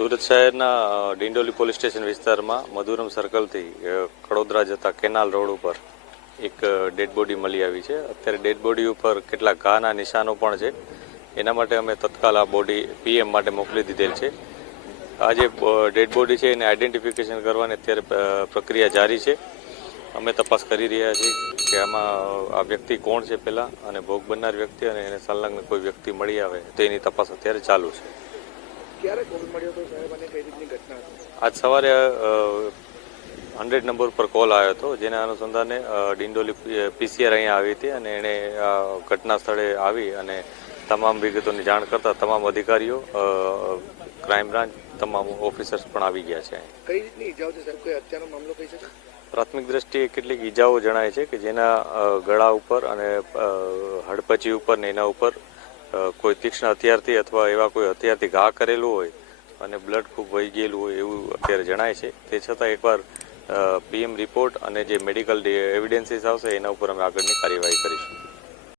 સુરત શહેરના Dindoli police station વિસ્તારમાં મધુરમ સર્કલથી કડોદરા જતા કેનાલ રોડ ઉપર એક ડેડ બોડી મળી આવી છે. અત્યારે ડેડ બોડી ઉપર કેટલાક ઘાના નિશાનો પણ છે. એના માટે અમે તત્કાલ આ બોડી પીએમ માટે મોકલી દીધેલ છે. આ જે ડેડ બોડી છે એને આઈડેન્ટિફિકેશન કરવાની અત્યારે પ્રક્રિયા જારી છે. અમે તપાસ કરી રહ્યા છીએ કે આમાં આ વ્યક્તિ કોણ છે પહેલાં અને ભોગ બનનાર વ્યક્તિ અને એને સંલગ્ન કોઈ વ્યક્તિ મળી આવે તો એની તપાસ અત્યારે ચાલુ છે. ક્યારે કોલ મળ્યો હતો સાહેબ અને કઈ રીતની ઘટના આજ સવારે હંડ્રેડ નંબર પર કોલ આવ્યો હતો. જેના અનુસંધાને ડિંડોલી પીસીઆર અહીંયા આવી હતી અને એણે ઘટના સ્થળે આવી અને તમામ વિગતોની જાણ કરતા તમામ અધિકારીઓ ક્રાઇમ બ્રાન્ચ તમામ ઓફિસર્સ પણ આવી ગયા છે કઈ રીતની ઈજાઓ છે સાહેબ? કોઈ હત્યાનો મામલો કહી શકે પ્રાથમિક દ્રષ્ટિએ કેટલીક ઈજાઓ જણાય છે કે જેના ગળા ઉપર અને હડપચી ઉપર ને એના ઉપર કોઈ તીક્ષ્ણ હથિયારથી અથવા એવા કોઈ હથિયારથી ઘા કરેલું હોય અને બ્લડ ખૂબ વહી ગયેલું હોય એવું અત્યારે જણાય છે. તે છતાં એકવાર પીએમ રિપોર્ટ અને જે મેડિકલ એવિડન્સીસ આવશે એના ઉપર અમે આગળની કાર્યવાહી કરીશું.